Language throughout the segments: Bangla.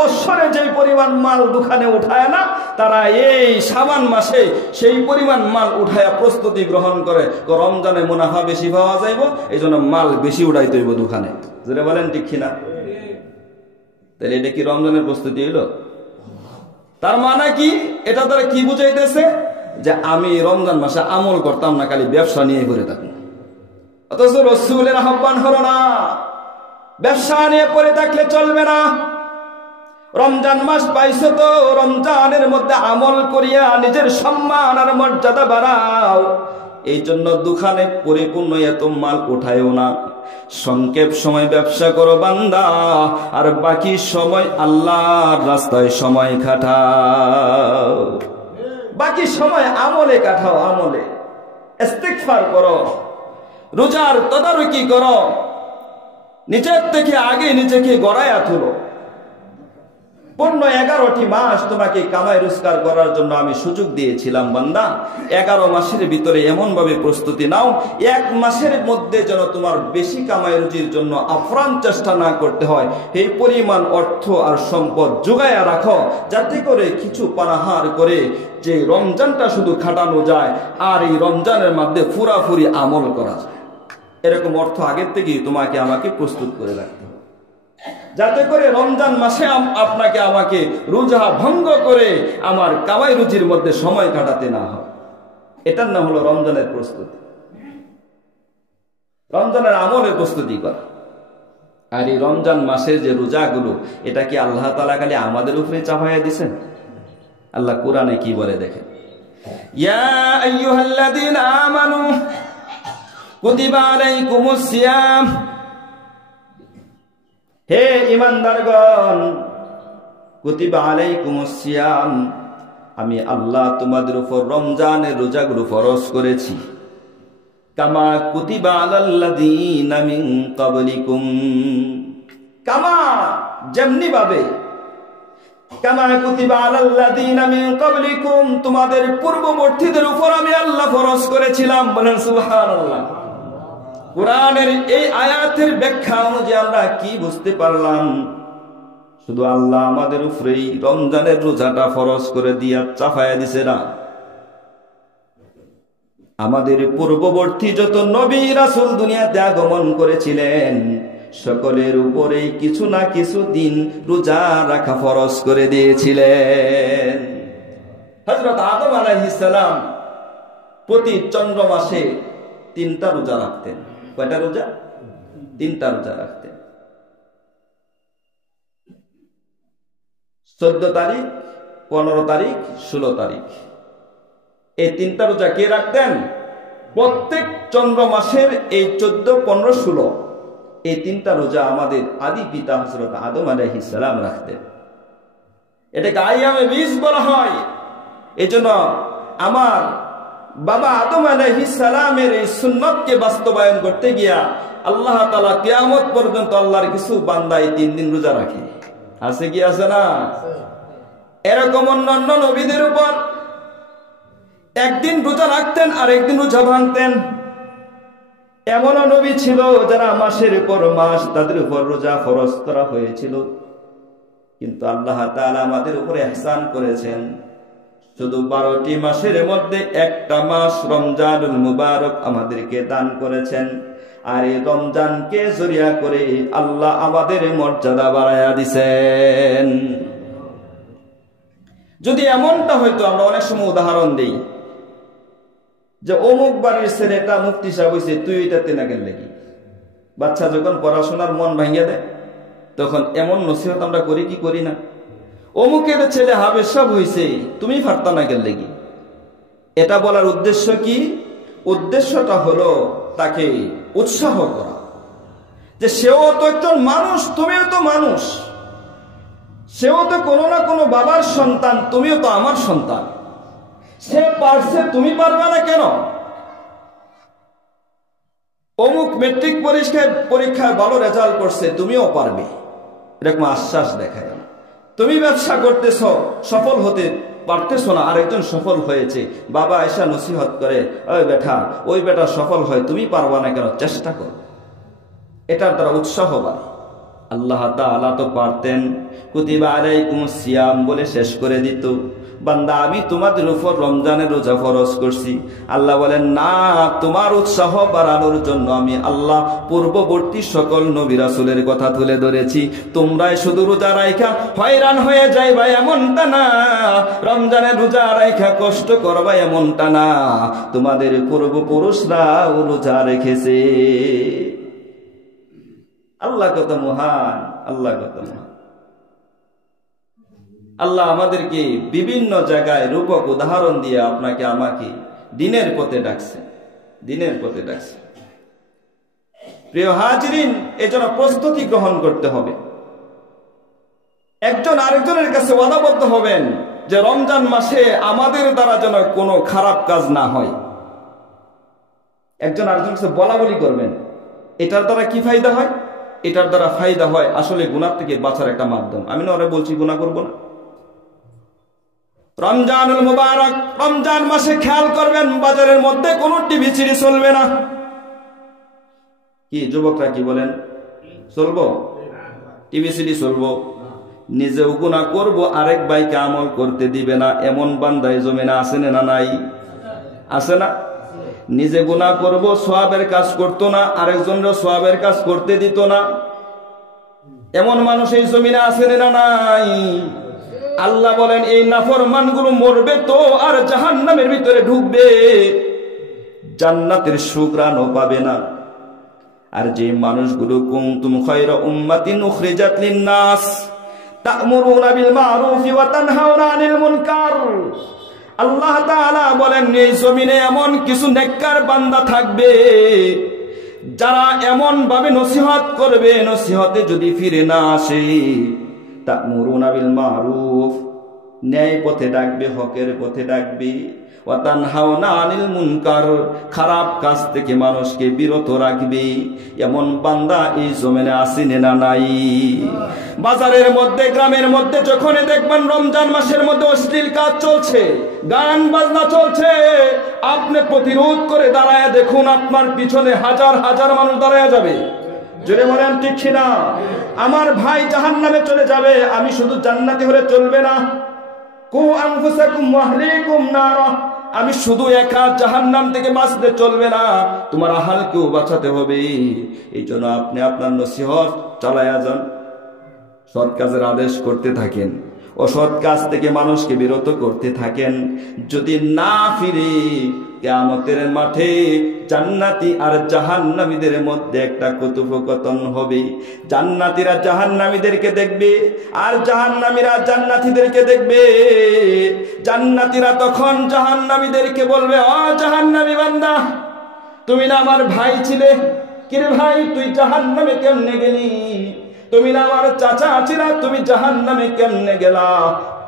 বছরে যে পরিমাণ মাল দোকানে উঠায় না, তারা এই শাবান মাসে সেই পরিমাণ মাল উঠায়া প্রস্তুতি গ্রহণ করে। রমজানে মুনাফা বেশি পাওয়া যাইব, এই জন্য মাল বেশি উঠাইতে হইব দোকানে। যেটা বলেন ঠিক কিনা? তাহলে এটা কি রমজানের প্রস্তুতি হইল? তার মানে কি? এটা তারা কি বুঝাইতেছে? যে আমি রমজান মাসে আমল করতাম না, খালি ব্যবসা নিয়ে পড়ে থাকুন। অথচ রাসূলের আহ্বান হলো না, ব্যবসা নিয়ে পড়ে থাকলে চলবে না। রমজান মাস পাইছো তো, রমজানের মধ্যে আমল করিয়া নিজের সম্মান আর মর্যাদা বাড়াও। এই জন্য দোকানে পরিপূর্ণ এত মাল উঠায়ও না। সংক্ষেপ সময় ব্যবসা করো বান্দা, আর বাকি সময় আল্লাহর রাস্তায় সময় কাটাও। বাকি সময় আমলে কাটাও, আমলে ইস্তিগফার করো, রোজার তদারকি করো, নিজের থেকে আগে নিজেকে গড়াইয়া তুলো। 11টি মাস তোমাকে কামাই রোজগার করার জন্য আমি সুযোগ দিয়েছিলাম বান্দা। 11 মাসের ভিতরে এমন ভাবে প্রস্তুতি নাও, 1 মাসের মধ্যে যেন তোমার বেশি কামাই রুজির জন্য আপ্রাণ চেষ্টা না করতে হয়। এই পরিমাণ অর্থ আর সম্পদ জোগায়া রাখো, যাতে করে কিছু পানাহার করে যে রমজানটা শুধু খাটানো যায়, আর এই রমজানের মধ্যে পুরাপুরি আমল করা যায়। এরকম অর্থ আগের থেকেই তোমাকে আমাকে প্রস্তুত করে রাখতে হবে, যাতে করে রমজান মাসে আপনাকে আমাকে রোজা ভঙ্গ করে আমার কামাই রুজির মধ্যে সময় কাটাতে না হয়। এটার নাম হলো রমজানের প্রস্তুতি, রমজানের আমলের প্রস্তুতি করা। আর এই রমজান মাসের যে রোজাগুলো, এটা কি আল্লাহ তাআলা খালি আমাদের উপরে চাপাইয়া দিছেন? আল্লাহ কোরআনে কি বলে দেখেন, ইয়া আইয়ুহাল্লাযীনা আমানু কুতিবা আলাইকুমুস সিয়াম, হে ঈমানদারগণ, কুতিবা আলাইকুমুস সিয়াম, আমি আল্লাহ তোমাদের উপর রমজানের রোজাগুলো ফরজ করেছি। কামা কুতিবা আলাল্লাযীনা মিন ক্বাবলিকুম, কামা যেমনি ভাবে, কামা কুতিবা আলাল্লাযীনা মিন ক্বাবলিকুম, তোমাদের পূর্ববর্তীদের উপর আমি আল্লাহ ফরজ করেছিলাম। বলেন সুবহানাল্লাহ। কোরআনের এই আয়াতের ব্যাখ্যা অনুযায়ী আমরা কি বুঝতে পারলাম? শুধু আল্লাহ আমাদের উপরেই রমজানের রোজাটা ফরজ করে দিয়া চাপায়া দিছে না, আমাদের পূর্ববর্তী যত নবী রাসূল দুনিয়াতে আগমন করেছিলেন, সকলের উপরেই কিছু না কিছু দিন রোজা রাখা ফরজ করে দিয়েছিলেন। হযরত আদম আলাইহিস সালাম প্রতি চন্দ্র মাসে 3টা রোজা রাখতেন। কয়টা রোজা? 3টা রোজা রাখতেন। 14 তারিখ, 15 তারিখ, 16 তারিখ, এই 3টা রোজা কে রাখতেন? প্রত্যেক চন্দ্র মাসের এই 14, 15, 16 এই 3টা রোজা আমাদের আদি পিতা হযরত আদম আলাইহিস সালাম রাখতেন। এটাকে আইয়ামে বীজ বলা হয়। এজন্য আমার বাবা আদম আলাইহিস সালামের এই সুন্নতকে বাস্তবায়ন করতে গিয়া আল্লাহ তাআলা কিয়ামত পর্যন্ত আল্লাহর কিছু বান্দা এই 3 দিন রোজা রাখে। আছে কি আছে না? এরকম অন্যান্য নবীদের উপর একদিন রোজা রাখতেন আর একদিন রোজা ভাঙতেন। এমনও নবী ছিল যারা মাসের পর মাস তাদের উপর রোজা ফরজ করা হয়েছিল, কিন্তু আল্লাহ তাআলা আমাদের উপরে ইহসান করেছেন। শুধু 12টি মাসের মধ্যে একটা মাস রমজানুল মুবারক আমাদেরকে দান করেছেন। আর এই রমজানকে জরিয়া করে আল্লাহ আমাদের মর্যাদা বাড়ায়া দিছেন। যদি এমনটা হয়তো, আমরা অনেক সময় উদাহরণ দেই যে অমুক বাড়ির ছেলেটা মুফতি সাহেব হয়েছে, তুই এটাতে না গেলে কি? বাচ্চা যখন পড়াশোনার মন ভাঙিয়ে দেয় তখন এমন নসিহত আমরা করি কি করি না? অমুকের ছেলে হাফেজ সাহেব হয়েছে, তুমি পারতা না গেলে কি? এটা বলার উদ্দেশ্য কি? উদ্দেশ্যটা হলো তাকে উৎসাহ করা, যে সেও তো একজন মানুষ, তুমিও তো মানুষ, সেও তো কোনো না কোনো বাবার সন্তান, তুমিও তো আমার সন্তান। সে পারছে, তুমি পারবে না কেন? অমুক মেট্রিক পরীক্ষায় ভালো রেজাল্ট করছে, তুমিও পারবে, এরকম আশ্বাস দেখায় না। তুমি ব্যবসা করতেছ, সফল হতে পারতেছ না, আরেকজন সফল হয়েছে, বাবা এসা নসিহত করে, ওই বেটা সফল হয়, তুমি পারবা না কেন? চেষ্টা করো। এটার দ্বারা উৎসাহ বাড়ে। আল্লাহ তাআলা তো পারতেন কুতিবা আলাইকুমুস সিয়াম বলে শেষ করে দিত, বান্দা আমি তোমাদের উপর রমজানের রোজা ফরজ করছি। আল্লাহ বলেন না, তোমার উৎসাহ বাড়ানোর জন্য আমি আল্লাহ পূর্ববর্তী সকল নবী রাসূলের কথা তুলে ধরেছি। তোমরাই শুধু রোজা রাইখা হয়রান হয়ে যাইবা এমনটা না, রমজানের রোজা রাইখা কষ্ট করবা এমনটা না, তোমাদের পূর্বপুরুষরাও রোজা রেখেছে। আল্লাহ কত মহান, আল্লাহ কত মহান। আল্লাহ আমাদেরকে বিভিন্ন জায়গায় রূপক উদাহরণ দিয়ে আপনাকে আমাকে দিনের পথে ডাকছে, দিনের পথে ডাকছে। প্রিয় হাজিরিন, এজন্য প্রস্তুতি গ্রহণ করতে হবে। একজন আরেকজনের কাছে ওয়াদাবদ্ধ হবেন যে রমজান মাসে আমাদের দ্বারা যেন কোনো খারাপ কাজ না হয়। একজন আরেকজনের কাছে বলা বলি করবেন। এটার দ্বারা কি ফায়দা হয়? এটার দ্বারা ফায়দা হয় আসলে গুনাহ থেকে বাঁচার একটা মাধ্যম। আমি না ওরা বলছি গুনাহ করবো না। রমজানুল মুবারক, রমজান মাসে খেয়াল করবেন বাজারের মধ্যে কোনো টিভি সিরিজ চলবে না। কি যুবকরা কি বলেন? চলবো? টিভি সিরিজ চলবো? নিজেও গুনাহ করব, আরেক ভাইকে আমল করতে দিবে না, এমন বান্দায় জমিনে আছে না নাই? আছে না? নিজে গুনাহ করব, সওয়াবের কাজ করতো না, আরেকজনরা সওয়াবের কাজ করতে দিত না, এমন মানুষ এই জমিনে আছে না নাই? আল্লাহ বলেন এই নাফরমানগুলো মরবে তো আর জাহান্নামের ভিতরে ঢুকবে, জান্নাতের সুঘ্রাণও পাবে না। আর যে মানুষগুলো কুনতুম খায়রা উম্মাতিন উখরিজাত লিন-নাস তা'মুরুনা বিল মা'রুফি ওয়া তানহাউনা আনিল মুনকার, আল্লাহ তাআলা বলেন এই জমিনে এমন কিছু নেককার বান্দা থাকবে যারা এমন ভাবে নসিহত করবে, নসিহতে যদি ফিরে না আসে, তা'মুরুনা বিল মা'রুফ, ন্যায় পথে ডাকবে, হকের পথে ডাকবে, ওয়া তানহাউনা আনিল মুনকার, খারাপ কাজ থেকে মানুষকে বিরত রাখবে, এমন বান্দা এই জমিনে আসেনি না নাই? বাজারের মধ্যে, গ্রামের মধ্যে যখন দেখবেন রমজান মাসের মধ্যে অশ্লীল কাজ চলছে, গান বাজনা চলছে, আপনি প্রতিরোধ করে দাঁড়ায় দেখুন, আপনার পিছনে হাজার হাজার মানুষ দাঁড়ায় যাবে। জোরে বলেন ঠিক কিনা? আমার ভাই জাহান্নামে চলে যাবে, আমি শুধু জান্নাতি হলে চলবে না। কু আনফুসাকুম ওয়া আহলিকুম নারা, আমি শুধু একা জাহান্নাম থেকে বাঁচতে চলবে না, তোমার আহলকেও বাঁচাতে হবে। এই জন্য আপনি আপনার নসিহত চালায়া যান, সৎ কাজের আদেশ করতে থাকেন, অসৎ কাজ থেকে মানুষকে বিরত করতে থাকেন। যদি না ফিরে, কিয়ামতের মাঠে জান্নাতি আর জাহান্নামীদের মধ্যে একটা কথোপকথন হবে। জান্নাতীরা জাহান্নামীদেরকে দেখবে আর জাহান্নামীরা জান্নাতীদেরকে দেখবে। জান্নাতীরা তখন জাহান্নামীদেরকে বলবে, ও জাহান্নামী বান্দা, তুমি না আমার ভাই ছিলে, কিরে ভাই তুই জাহান্নামে কেমনে গেলি? তুমি না আমার চাচা ছিলা, তুমি জাহান্নামে কেমনে গেলা?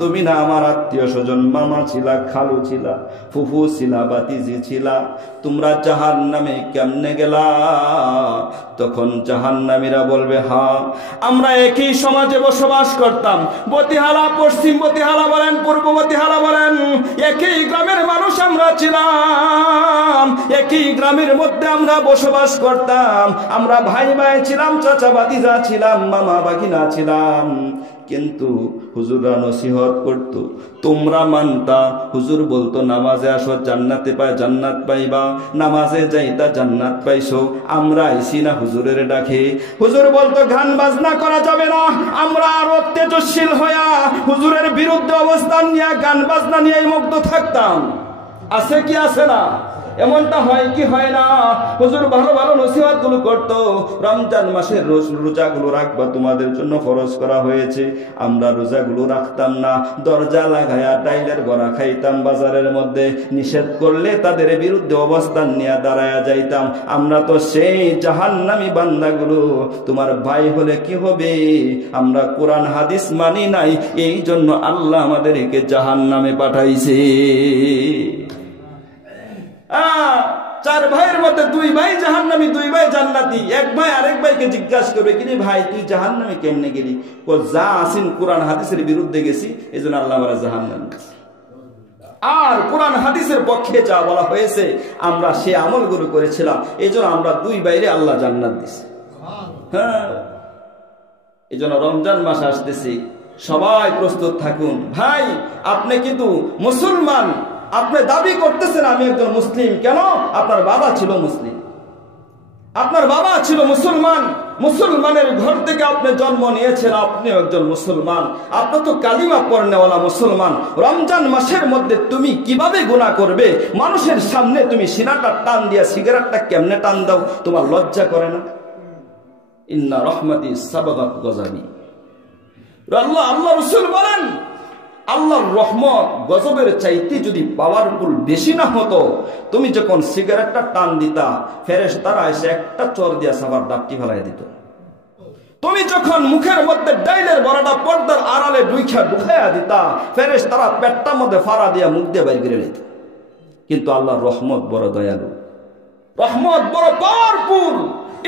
তুমি না আমার আত্মীয় স্বজন, মামা ছিলা, খালু ছিলা, ফুফু ছিলা, বাতিজি ছিলা, তোমরা জাহান্নামে কেমনে গেলা? তখন জাহান্নামীরা বলবে, হ্যাঁ আমরা একই সমাজে বসবাস করতাম, বতিহালা, পশ্চিম বতিহালা বলেন, পূর্ব বতিহালা বলেন, একই গ্রামের মানুষ আমরা ছিলাম, একই গ্রামের মধ্যে আমরা বসবাস করতাম, আমরা ভাই ভাই ছিলাম, চাচা বাতিজা ছিলাম, মামা বাগিনা ছিলাম। কিন্তু হুজুররা নসিহত করতো, তোমরা মানতা, হুজুর বলতো নামাজে আসো জান্নাতে পায়, জান্নাত পাইবা, নামাজে যাইতা জান্নাত পাইছো, আমরা আইছি না হুজুরের ডাকে। হুজুর বলতো গান বাজনা করা যাবে না, আমরা আরো তেজস্বীল হইয়া হুজুরের বিরুদ্ধে অবস্থান নিয়ে গান বাজনা নিয়ে মুগ্ধ থাকতাম। আছে কি আছে না? এমনটা হয় কি হয় না? হুজুর ভালো ভালো নসিহত গুলো করতো, রমজান মাসের রোজাগুলো রাখবা, তোমাদের জন্য ফরজ করা হয়েছে। আমরা রোজাগুলো রাখতাম না, দরজা লাগায়া টাইলের গড়া খাইতাম, বাজারের মধ্যে নিষেধ করলে তাদের বিরুদ্ধে অবস্থান নিয়ে দাঁড়ায়া যাইতাম। আমরা তো সেই জাহান্নামী বান্দাগুলো, তোমার ভাই হলে কি হবে? আমরা কোরআন হাদিস মানি নাই, এই জন্য আল্লাহ আমাদেরকে জাহান্নামে পাঠাইছে। চার ভাইয়ের মধ্যে দুই ভাই জাহান্নামী, দুই ভাই জান্নাতি। এক ভাই আরেক ভাইকে জিজ্ঞাসা করবে, কিরে ভাই তুই জাহান্নামে কেমনে গেলি? ও যা আসিন কোরআন হাদিসের বিরুদ্ধে গেছি, এই জন্য আল্লাহ আমরা জাহান্নামে। আর কোরআন হাদিসের পক্ষে যা বলা হয়েছে আমরা সে আমলগুলো করেছিলাম, এই জন্য আমরা দুই ভাইরে আল্লাহ জান্নাত দিছে। হ্যাঁ, এই জন্য রমজান মাস আসতেছি, সবাই প্রস্তুত থাকুন। ভাই, আপনি কিন্তু মুসলমান, আপনি দাবি করতেছেন আমি একজন মুসলিম। কেন? আপনার বাবা ছিল মুসলিম, আপনার বাবা ছিল মুসলমান, মুসলমানের ঘর থেকে আপনি জন্ম নিয়েছেন, আপনিও একজন মুসলমান। আপনি তো কালিমা পড়নেওয়ালা মুসলমান। রমজান মাসের মধ্যে তুমি কিভাবে গুনাহ করবে? মানুষের সামনে তুমি সিনাটা টান দিয়া সিগারেটটা কেমনে টান দাও? তোমার লজ্জা করে না? ইন্না রহমতি সাবাগাত গজাবি। আল্লাহ রাসূল বলেন, আল্লাহর রহমত গজবের চাইতে যদি পাওয়ারফুল বেশি না হতো, তুমি যখন সিগারেটটা টান দিতা, ফেরেশতারা এসে একটা চর দিয়া সাবার ডাবটি ফেলাই দিত। তুমি যখন মুখের মধ্যে ডাইলের বড়াটা পর্দার আড়ালে ঢুকাইয়া দিতা, ফেরেশতারা পেটটার মধ্যে ফাড়া দিয়া মুখ দিয়ে বাইর করে নিত। কিন্তু আল্লাহর রহমত বড় দয়ালু, রহমত বড় পাওয়ারফুল।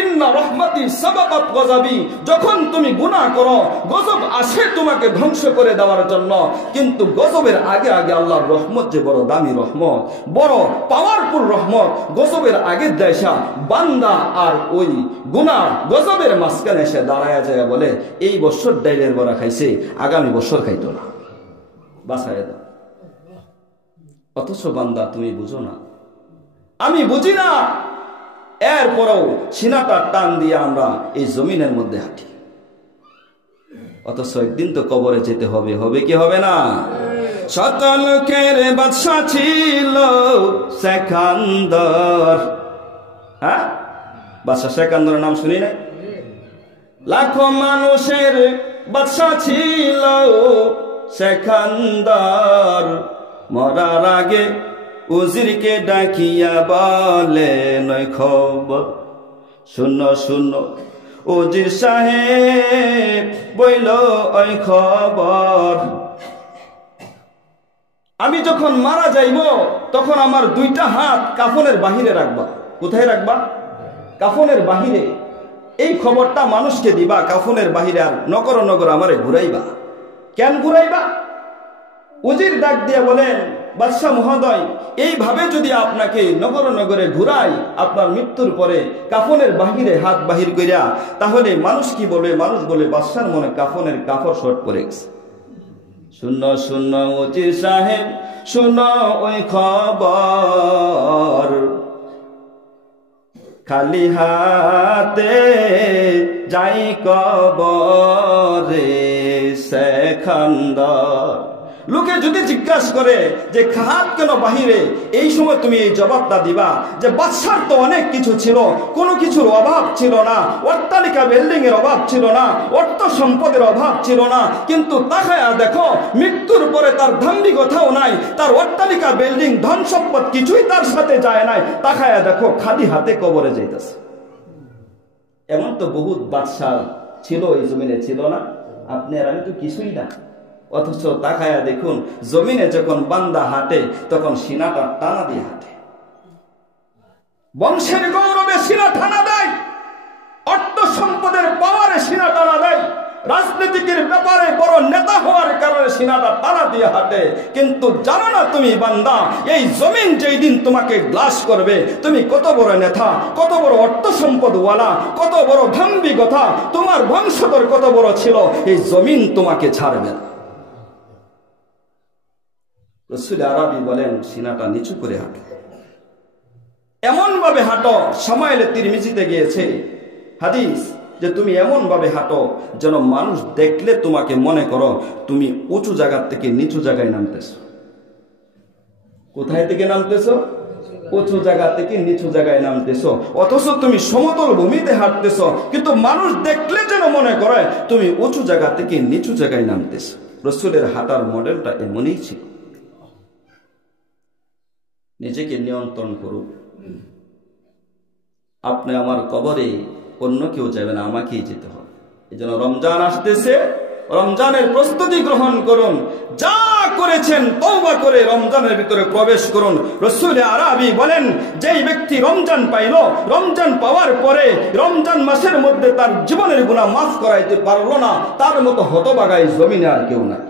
ইন্না রহমতি সাবাকাত গজাবি। যখন তুমি গুনাহ করো, গজব আসে তোমাকে ধ্বংস করে দেওয়ার জন্য, কিন্তু গজবের আগে আগে আল্লাহর রহমত যে বড় দামি রহমত, বড় পাওয়ারফুল রহমত, গজবের আগে দেশা বান্দা আর ওই গুনাহ গজবের মাঝখানে এসে দাঁড়ায়া যায় বলে, এই বছর ডাইলের বড়া খাইছে, আগামী বছর খাইতো না, বাঁচায় দাও। অথচ বান্দা তুমি বুঝো না, আমি বুঝি না, এরপরেও সিনাটা টান দিয়ে আমরা এই জমিনের মধ্যে হাঁটি। অথচ একদিন তো কবরে যেতে হবে, হবে কি হবে না? শতলোকের বাদশা ছিল সেকান্দর। হ্যাঁ, বাদশা সেকান্দরের নাম শুনি নাই? লাখো মানুষের বাদশা ছিল সেকান্দর। মরার আগে উজিরকে ডাকিয়া বলে নয় খবর, শুনো শুনো উজির সাহেব বইল ওই খবর। আমি যখন মারা যাইব তখন আমার দুইটা হাত কাফনের বাহিরে রাখবা। কোথায় রাখবা? কাফনের বাহিরে। এই খবরটা মানুষকে দিবা কাফনের বাহিরে, আর নগর নগর আমারে ঘুরাইবা। কেন ঘুরাইবা? উজির ডাক দিয়া বলেন, বাদশাহ মহোদয়, এইভাবে যদি আপনাকে নগর নগরে ঘুরাই, আপনার মৃত্যুর পরে কাফনের বাহিরে হাত বাহির করিয়া, তাহলে মানুষ কি বলবে? মানুষ বলে বাদশার মনে কাফনের কাপড় শর্ট পরে গেছে। শূন্য শূন্য উজির সাহেব শূন্য ওই খবর, খালি হাতে যাই কবরে সেখানদার। লোকে যদি জিজ্ঞাসা করে যে হাত কেন বাহিরে, এই সময় তুমি এই জবাবটা দিবা যে বাদশার তো অনেক কিছু ছিল, কোনো কিছুর অভাব ছিল না, অট্টালিকা বিল্ডিং এর অভাব ছিল না, অর্থ সম্পদের অভাব ছিল না, কিন্তু তাকায়া দেখো মৃত্যুর পরে তার দাম্ভিকতাও নাই, তার অট্টালিকা বিল্ডিং ধন সম্পদ কিছুই তার সাথে যায় নাই। তাকায়া দেখো খালি হাতে কবরে যাইতেছে। এমন তো বহুত বাদশা ছিল এই জমিনে, ছিল না? আপনি আর আমি তো কিছুই না। অথচ তাকায়া দেখুন, জমিনে যখন বান্দা হাঁটে তখন সিনাটা টানা দিয়ে হাঁটে। বংশের গৌরবে সিনা টানা দেয়, অর্থ সম্পদের পাওয়ারে সিনা টানা দেয়, রাজনীতিকের ব্যাপারে বড় নেতা হওয়ার কারণে সিনাটা টানা দিয়ে হাঁটে। কিন্তু জানো না তুমি বান্দা, এই জমিন যেই দিন তোমাকে গ্লাস করবে, তুমি কত বড় নেতা, কত বড় অর্থ সম্পদওয়ালা, কত বড় দাম্ভিকতা, তোমার বংশধর কত বড় ছিল, এই জমিন তোমাকে ছাড়বে না। রাসূল আরবি বলেন, সিনাটা নিচু করে হাঁটো, এমন ভাবে হাঁটো। সামাইলে তিরমিজিতে গিয়েছে হাদিস যে তুমি এমন ভাবে হাঁটো যেন মানুষ দেখলে তোমাকে মনে করো তুমি উঁচু জায়গা থেকে নিচু জায়গায় নামতেছো। কোথায় থেকে নামতেছো? উঁচু জায়গা থেকে নিচু জায়গায় নামতেছো। অথচ তুমি সমতল ভূমিতে হাঁটতেছো, কিন্তু মানুষ দেখলে যেন মনে করে তুমি উঁচু জায়গা থেকে নিচু জায়গায় নামতেছো। রাসূলের হাঁটার মডেলটা এমনই ছিল। নিজেকে নিয়ন্ত্রণ করুন। আপনি আমার কবরে অন্য কেউ যাবে না, আমাকেই যেতে হবে। এই জন্য রমজান আসতেছে, রমজানের প্রস্তুতি গ্রহণ করুন। যা করেছেন তওবা করে রমজানের ভিতরে প্রবেশ করুন। রাসূল আরবি বলেন, যেই ব্যক্তি রমজান পাইল, রমজান পাওয়ার পরে রমজান মাসের মধ্যে তার জীবনের গুনাহ মাফ করাইতে পারলো না, তার মতো হতভাগা এই জমিনে আর কেউ নাই।